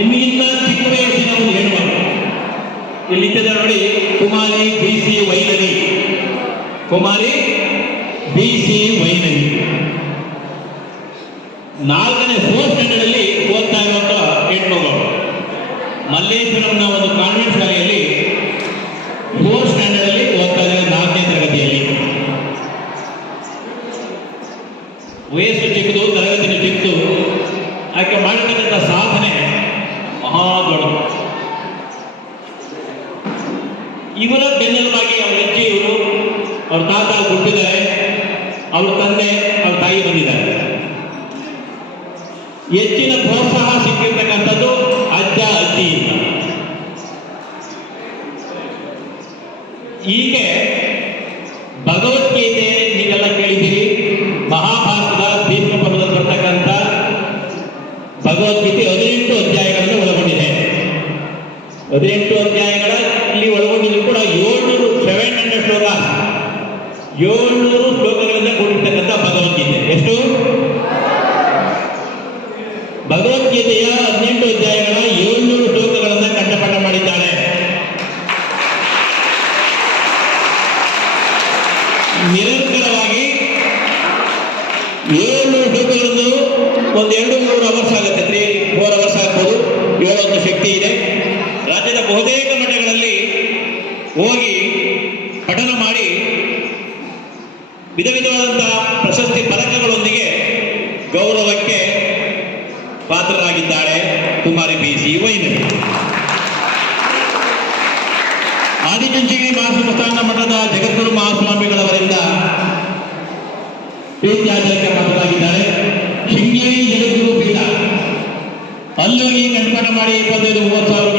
ನಿಮಗಿಂತ ಚಿಕ್ಕ ವಯಸ್ಸಿನ ಒಂದು ಹೆಣ್ಣು ಇಲ್ಲಿ ನಿಂತಿದ್ದಾರೆ ನೋಡಿ, ಕುಮಾರಿ ಬಿ ಸಿ ವೈನವಿ. ಕುಮಾರಿ ಬಿ ಸಿ ವೈನವಿ. ನಾಲ್ಕನೇ ಫೋರ್ತ್ ಸ್ಟ್ಯಾಂಡರ್ಡ್ ಅಲ್ಲಿ ಓದ್ತಾ ಇರುವಂತ ಹೆಣ್ಮಗಳು. ಮಲ್ಲೇಶ್ವರಂನ ಒಂದು ಕಾನ್ವೆಂಟ್ ಶಾಲೆಯಲ್ಲಿ ಫೋರ್ತ್ ಸ್ಟ್ಯಾಂಡರ್ಡ್ ಅಲ್ಲಿ ಓದ್ತಾ ಇದ್ದಾರೆ ನಾಲ್ಕನೇ ತರಗತಿಯಲ್ಲಿ. ವಯಸ್ಸು ಚಿಕ್ಕದು, ತರಗತಿನ ಚಿಕ್ಕದು. ಆಕೆ ಮಾಡಿರ್ತಕ್ಕಂಥ ಸಾಧನೆ ಮಹಾ ದೊಡ್ಡದು ಇವರ ಬೆನ್ನೆಲುಬಾಗಿ ಅವ್ರ ಅಜ್ಜಿಯವರು ಅವ್ರ ತಾತ ಹುಟ್ಟಿದ್ದಾರೆ ಅವ್ರ ತಂದೆ ಅವ್ರ ತಾಯಿ ಬಂದಿದ್ದಾರೆ. ಪಾತ್ರರಾಗಿದ್ದಾಳೆ ಕುಮಾರಿ ಬಿ ಸಿ ವೈದ್ಯರು ಆದಿಚುಂಚಗಿರಿ ಮಹಾಸಂಸ್ಥಾನ ಮಠದ ಜಗದ್ಗುರು ಮಹಾಸ್ವಾಮಿಗಳವರಿಂದ ಪ್ರೀತ್ಯಾಚಾರಕ್ಕೆ ಪಾತ್ರರಾಗಿದ್ದಾರೆ ಶೃಂಗೇರಿ ಜಗದ್ಗುರು ಪೀಠ. ಅಲ್ಲೋಗಿ ಕಂಠಪಾಠ ಮಾಡಿ ಇಪ್ಪತ್ತೈದು, ಮೂವತ್ತು ಸಾವಿರಗಳ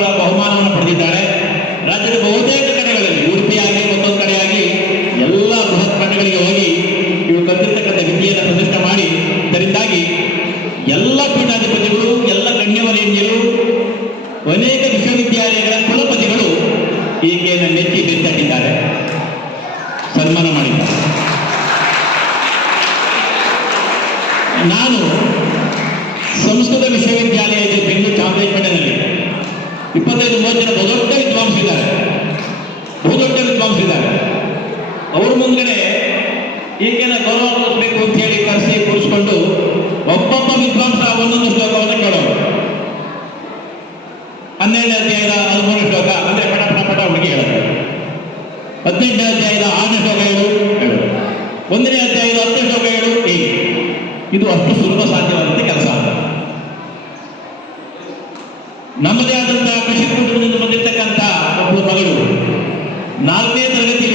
ಬಹುದೊಡ್ಡ ವಿದ್ವಾಂಸರಿದ್ದಾರೆ ಅವ್ರ ಮುಂದೆ ಈಗೇನ ಗೌರವ ಕೊಡಿಸ್ಬೇಕು ಅಂತ ಹೇಳಿ ಕರೆಸಿ ಕೂರಿಸ್ಕೊಂಡು ಒಬ್ಬೊಬ್ಬ ವಿದ್ವಾಂಸ ಒಂದೊಂದು ಶ್ಲೋಕವನ್ನು ಕೇಳೋರು. ಹನ್ನೆರಡನೇ ಅಧ್ಯಾಯದ ಹದಿಮೂರು ಶ್ಲೋಕ, ಅಂದ್ರೆ ಪಟ ಪಟ ಪಟ ಹುಡುಗಿ ಹೇಳೋದು. ಹದಿನೆಂಟನೇ ಅಧ್ಯಾಯದ ಆರನೇ ಶ್ಲೋಕ ಹೇಳು. ಒಂದನೇ ಅಧ್ಯಾಯದ ಹತ್ತನೇ ಶ್ಲೋಕ ಹೇಳು. ಇದು ಅಷ್ಟು ಸುಲಭ ಸಾಧ್ಯವಾದಂಥ ಕೆಲಸ. ನಮ್ಮದೇ ಆದಂತಹ ಕೃಷಿ ನಾಲ್ಕನೇ ತರಗತಿಯಲ್ಲಿ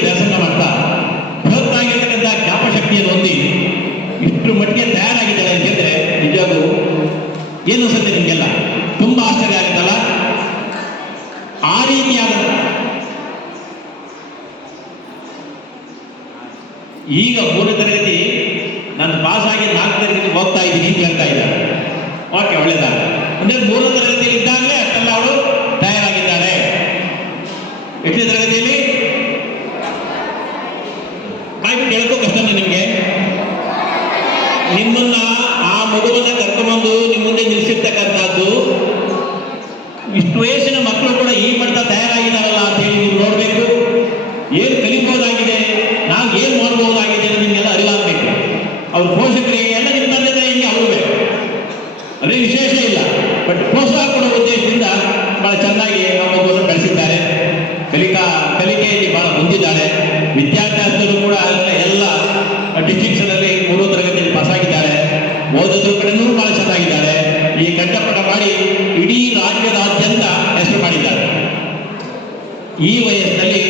ಈ ವಯಸ್ಸಲ್ಲಿ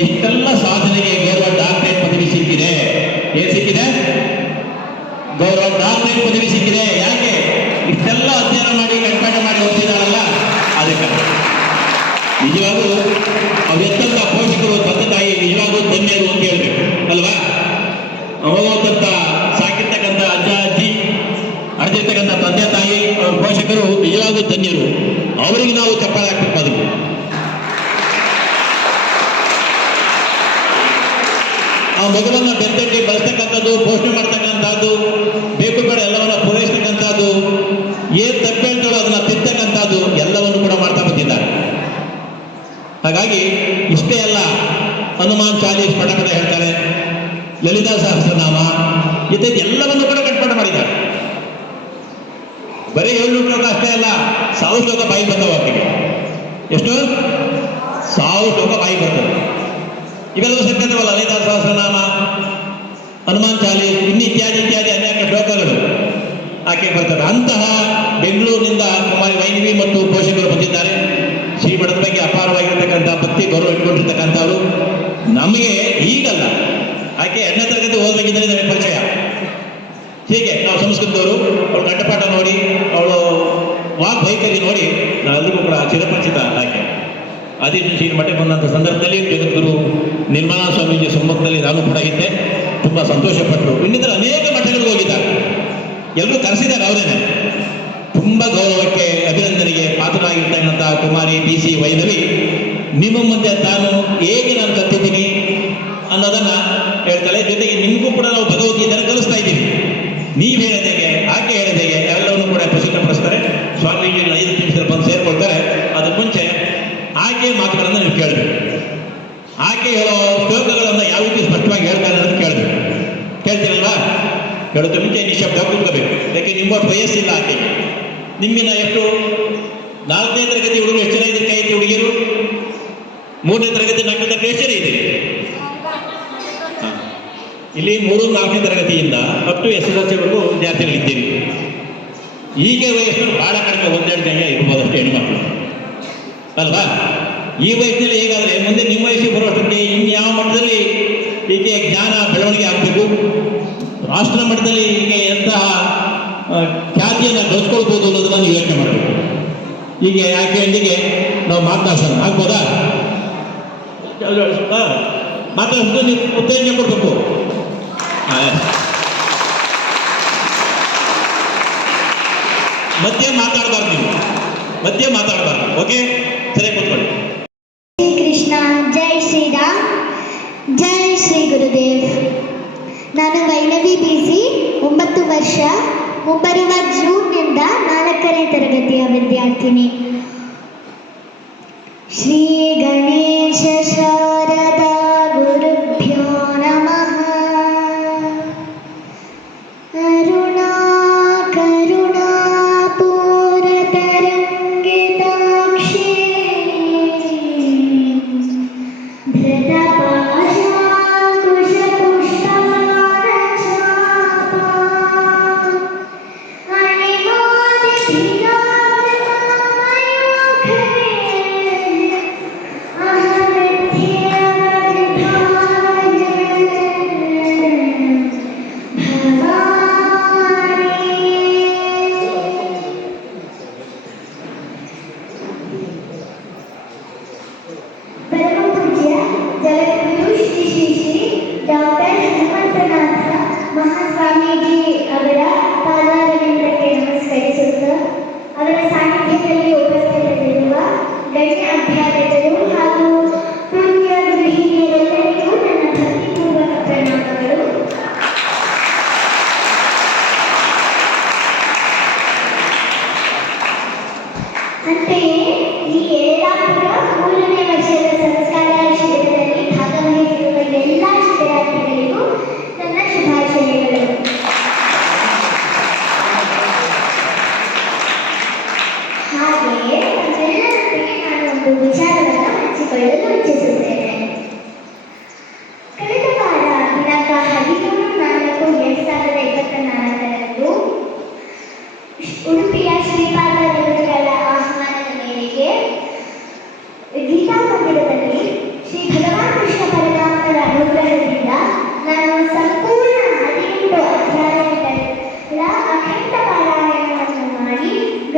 ಎಷ್ಟೆಲ್ಲ ಸಾಧನೆಗೆ ಗೌರವ ಡಾಕ್ಟರೇಟ್ ಪದವಿ ಸಿಕ್ಕಿದೆ. ಏನ್ ಸಿಕ್ಕಿದೆ? ಗೌರವ ಡಾಕ್ಟರೇಟ್ ಪದವಿ ಸಿಕ್ಕಿದೆ. ಯಾಕೆ? ಇಷ್ಟೆಲ್ಲ ಅಧ್ಯಯನ ಮಾಡಿ ಕಂಠಪಾಠ ಮಾಡಿ ಓದಿದಾರಲ್ಲ ಅದಕ್ಕೆ ನಿಜವಾಗೂ ಅವೆತ್ತಂತ ಪೋಷಕರು ತಂದೆ ತಾಯಿ ನಿಜವಾಗೂ ಧನ್ಯರು ಅಂತ ಹೇಳ್ಬೇಕು, ಅಲ್ವಾ? ಅವಂತ ಸಾಕಿರ್ತಕ್ಕಂಥ ಅಜ್ಜ, ಅಜ್ಜಿ ಅರ್ಜಿರ್ತಕ್ಕಂಥ ತಂದೆ ತಾಯಿ ಅವ್ರ ಪೋಷಕರು ನಿಜವಾಗೂ ಧನ್ಯರು. ಅವರಿಗೆ ನಾವು ಚಪ್ಪಾಳೆ ಮಗುವನ್ನ ಬೆತ್ತಟ್ಟಿ ಬಳಸ್ತಕ್ಕಂಥದ್ದು, ಪೋಷಣೆ ಮಾಡ್ತಕ್ಕಂಥದ್ದು, ಬೇಕು ಬೇಡ ಎಲ್ಲವನ್ನ ಪೂರೈಸ್ತಕ್ಕಂಥದ್ದು, ಏನ್ ತಪ್ಪೆ ಅಂತಾರೋ ಅದನ್ನ ತಿಂತಕ್ಕಂಥದ್ದು ಎಲ್ಲವನ್ನು ಕೂಡ ಮಾಡ್ತಾ ಬಂದಿದ್ದಾರೆ. ಹಾಗಾಗಿ ಇಷ್ಟೇ ಅಲ್ಲ, ಹನುಮಾನ್ ಚಾಲೀಸ್ ಪಟ ಕಡೆ ಹೇಳ್ತಾರೆ, ಲಲಿತಾ ಸಹಸ್ರನಾಮ ಇದ್ದ ಎಲ್ಲವನ್ನು ಕೂಡ ಕಟ್ಪಾಟ ಮಾಡಿದ್ದಾರೆ. ಬರೀ ಏಳು ಶ್ಲೋಕ ಅಷ್ಟೇ ಅಲ್ಲ ಸಾವಿರ ಶ್ಲೋಕ ಬಾಯಿ ಆಕೆಗೆ ಎಷ್ಟು? ಸಾವಿರ ಶ್ಲೋಕ ಬಾಯಿ ಬರ್ತದೆ ಇವೆಲ್ಲವೂ ಸತ್ಯದವಲ್ಲ ಲಲಿತಾ ಸಹಸ್ರನಾಮ, ಹನುಮಾನ್ ಚಾಲಿ ಇನ್ನು ಇತ್ಯಾದಿ ಇತ್ಯಾದಿ ಅನೇಕ ಶ್ಲೋಕಗಳು ಆಕೆ ಬರ್ತವೆ. ಅಂತಹ ಬೆಂಗಳೂರಿನಿಂದ ಕುಮಾರಿ ವೈನಿ ಮತ್ತು ಪೋಷಕರು ಬಂದಿದ್ದಾರೆ. ಶ್ರೀಮಠದ ಬಗ್ಗೆ ಅಪಾರವಾಗಿರ್ತಕ್ಕಂಥ ಭಕ್ತಿ, ಗೌರವ ಇಟ್ಕೊಂಡಿರ್ತಕ್ಕಂಥವ್ರು. ನಮಗೆ ಈಗಲ್ಲ. ಆಕೆ ಎರಡನೇ ತರಗತಿ ಓದಬೇಕಿದ್ದರೆ ನನಗೆ ಪರಿಚಯ. ಹೀಗೆ ನಾವು ಸಂಸ್ಕೃತದವರು, ಅವಳು ಕಂಠಪಾಠ ನೋಡಿ, ಅವಳು ವಾಕ್ ವೈಖರಿ ನೋಡಿ, ನಾವೆಲ್ಲರಿಗೂ ಕೂಡ ಚಿರಪರಿಚಿತ ಆಕೆ. ಅದೇ ಶ್ರೀ ಮಠಕ್ಕೆ ಬಂದಂಥ ಸಂದರ್ಭದಲ್ಲಿ ಜಗದ್ಗುರು ನಿರ್ಮಲಾ ಸ್ವಾಮೀಜಿ ಸಮ್ಮುಖದಲ್ಲಿ ನಾನು ಕೂಡ ಇದ್ದೆ. ತುಂಬ ಸಂತೋಷಪಟ್ಟರು. ಇನ್ನಿತರ ಅನೇಕ ಮಠಗಳಿಗೆ ಹೋಗಿದ್ದಾರೆ. ಎಲ್ಲರೂ ಕರೆಸಿದ್ದಾರೆ ಅವರೇನೆ ತುಂಬ ಗೌರವಕ್ಕೆ ಅಭಿನಂದನೆಗೆ ಪಾತ್ರರಾಗಿರ್ತಕ್ಕಂಥ ಕುಮಾರಿ ಬಿ ಸಿ ವೈದವಿ ನಿಮ್ಮ ಮುಂದೆ ತಾನು ಹೇಗೆ ನಾನು ಕತ್ತಿದ್ದೀನಿ ಅನ್ನೋದನ್ನ ಹೇಳ್ತಾಳೆ. ಜೊತೆಗೆ ನಿಮಗೂ ಕೂಡ ನಾವು ಭಗವದ್ಗೀತೆಯನ್ನು ಕಲಿಸ್ತಾ ಇದ್ದೀವಿ. ನೀವು ಹೇಳೋದೇಗೆ ಆಕೆ ಹೇಳೋದೇಗೆ ಎಲ್ಲವನ್ನು ಕೂಡ ಪ್ರಸಿದ್ಧಪಡಿಸ್ತಾರೆ. ಸ್ವಾಮೀಜಿ ಐದು ನಿಮಿಷದಲ್ಲಿ ಬಂದು ಸೇರ್ಕೊಳ್ತಾರೆ. ಅದಕ್ಕೆ ಮುಂಚೆ ಆಕೆ ಮಾತುಗಳನ್ನು ನೀವು ಕೇಳಬೇಕು. ಆಕೆ ಹೇಳೋ ಶ್ಲೋಕಗಳನ್ನು ಯಾವ ರೀತಿ ಸ್ಪಷ್ಟವಾಗಿ ಹೇಳ್ತಾರೆ ಅಂತ ಕೇಳಿದೆ ಕೇಳ್ತೀರಲ್ವಾ ಹೇಳೋದ್ರ ಮುಂಚೆ ನಿಶಬ್ದ ಕೂತ್ಕೋಬೇಕು. ಯಾಕೆ ನಿಮ್ಮ ವಯಸ್ಸಿಲ್ಲ ಆಕೆ. ನಿಮ್ಮಿನ ಎಷ್ಟು? ನಾಲ್ಕನೇ ತರಗತಿ ಹುಡುಗರು ಎಷ್ಟು ಜನ ಇದ್ದೀರಿ ಕೈ ಹುಡುಗಿಯರು? ಮೂರನೇ ತರಗತಿ, ನಾಲ್ಕನೇ ತರಗತಿ ಎಷ್ಟು ಜನ ಇದೆ ಇಲ್ಲಿ ಮೂರು, ನಾಲ್ಕನೇ ತರಗತಿಯಿಂದ ಹತ್ತು ಎಸ್ ಎಸ್ ಎಲ್ ಸಿವರೆಗೂ ವಿದ್ಯಾರ್ಥಿಗಳಿದ್ದೀರಿ. ಈಗ ವಯಸ್ಸು ಬಹಳ ಕಡಿಮೆ, ಒಂದೆರಡು ಜನ ಇರ್ಬೋದಷ್ಟು ಹೆಣ್ಮಕ್ಳು ಅಲ್ವಾ? ಈ ವಯಸ್ಸಿನಲ್ಲಿ ಹೇಗಾದ್ರೆ ಮುಂದೆ ನಿಮ್ಮ ವಯಸ್ಸಿಗೆ ಬರುವಷ್ಟಕ್ಕೆ ಇನ್ಯಾವ ಮಟ್ಟದಲ್ಲಿ ಈಕೆ ಜ್ಞಾನ ಬೆಳವಣಿಗೆ ಆಗಬೇಕು? ರಾಷ್ಟ್ರ ಮಟ್ಟದಲ್ಲಿ ಹೀಗೆ ಎಂತಹ ಖ್ಯಾತಿಯನ್ನು ಗಳಿಸ್ಕೊಳ್ಬೋದು ಅನ್ನೋದನ್ನ ನೀವು ಯೋಚನೆ ಮಾಡಬೇಕು. ಹೀಗೆ ಆಕೆಯೊಂದಿಗೆ ನಾವು ಮಾತಾಡ್ಸೋಣ ಆಗ್ಬೋದಾ? ಮಾತಾಡ್ಸೋದು ನೀವು ಉತ್ತೇಜನ ಕೊಡಬೇಕು. ಮಧ್ಯೆ ಮಾತಾಡಬಾರ್ದು ನೀವು. ಮಧ್ಯೆ ಮಾತಾಡಬಾರ್ದು. ಓಕೆ? ಸರಿ ಕೂತ್ಕೊಳ್ಳಿ ಶ್ರೀ ಕೃಷ್ಣ ಜೈ ಶ್ರೀರಾಮ್ ಜೈ ಶ್ರೀ ಗುರುದೇವ್. ನಾನು ವೈಣವಿ ಬಿ ಸಿ ಒಂಬತ್ತು ವರ್ಷ, ಮುಂಬರುವ ಜೂನ್ನಿಂದ ನಾಲ್ಕನೇ ತರಗತಿಯ ವಿದ್ಯಾರ್ಥಿನಿ. ಶ್ರೀ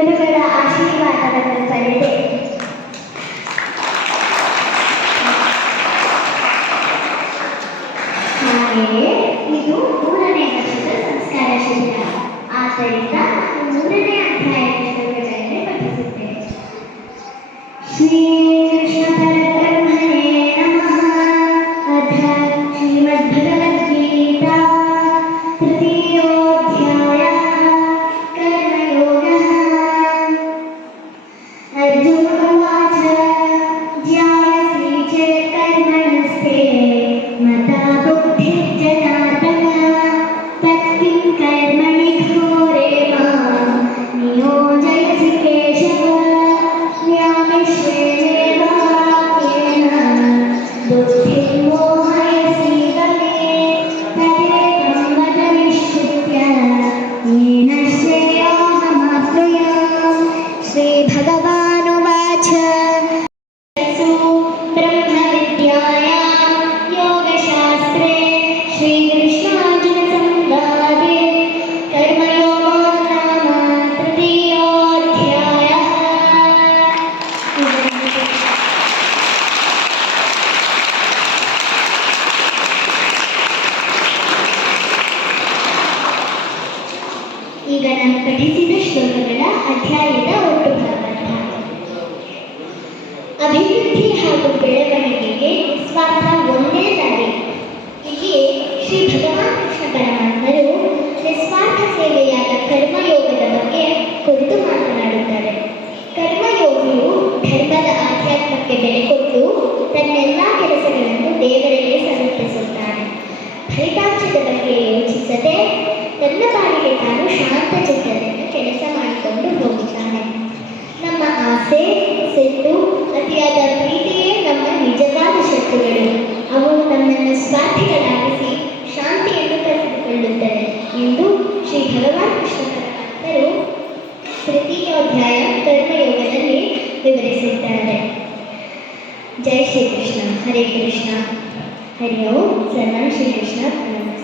ಗುರುಗಳ ಆಶೀರ್ವಾದವನ್ನು ಪಡೆದೆ ಕರ್ಮಯೋಗದ ಬಗ್ಗೆ ಕುರಿತು ಮಾತನಾಡುತ್ತಾರೆ. ಕರ್ಮಯೋಗಿಯು ಧರ್ಮದ ಆಧ್ಯಾತ್ಮಕ್ಕೆ ಬೆಲೆ ಕೊಟ್ಟು ತನ್ನೆಲ್ಲ ಕೆಲಸಗಳನ್ನು ದೇವರಿಗೆ ಸಮರ್ಪಿಸುತ್ತಾನೆ. ಫಲಿತಾಂಶದ ಬಗ್ಗೆ ಯೋಚಿಸದೆ ತನ್ನ ಬಾಡಿಗೆ ತಾನು ಶಾಂತ ಚಿತ್ತದಿಂದ ಕೆಲಸ ಮಾಡಿಕೊಂಡು ಹೋಗುತ್ತಾನೆ. ನಮ್ಮ ಆಸೆ, ಸಿಟ್ಟು, ಅತಿಯಾದ ಪ್ರೀತಿಯೇ ನಮ್ಮ ನಿಜವಾದ ಶತ್ರುಗಳು. ಅವು ನಮ್ಮನ್ನು ಸ್ವಾರ್ಥಿಗಳಾಗಿಸಿ ಶಾಂತಿಯನ್ನು ಕಳೆದುಕೊಳ್ಳುತ್ತವೆ ಎಂದು ಶ್ರೀ ಭಗವಾನ್ ಕೃಷ್ಣ ಪರಮಾತ್ಮರು ತೃತೀಯೋಧ್ಯಾಯ ಕರ್ಮಯೋಗದಲ್ಲಿ ವಿವರಿಸಿದ್ದಾರೆ ಜೈ ಶ್ರೀಕೃಷ್ಣ ಹರೇ ಕೃಷ್ಣ ಹರಿ ಓಂ ಸರ್ವಂ ಶ್ರೀಕೃಷ್ಣ ನಮಸ್ತೆ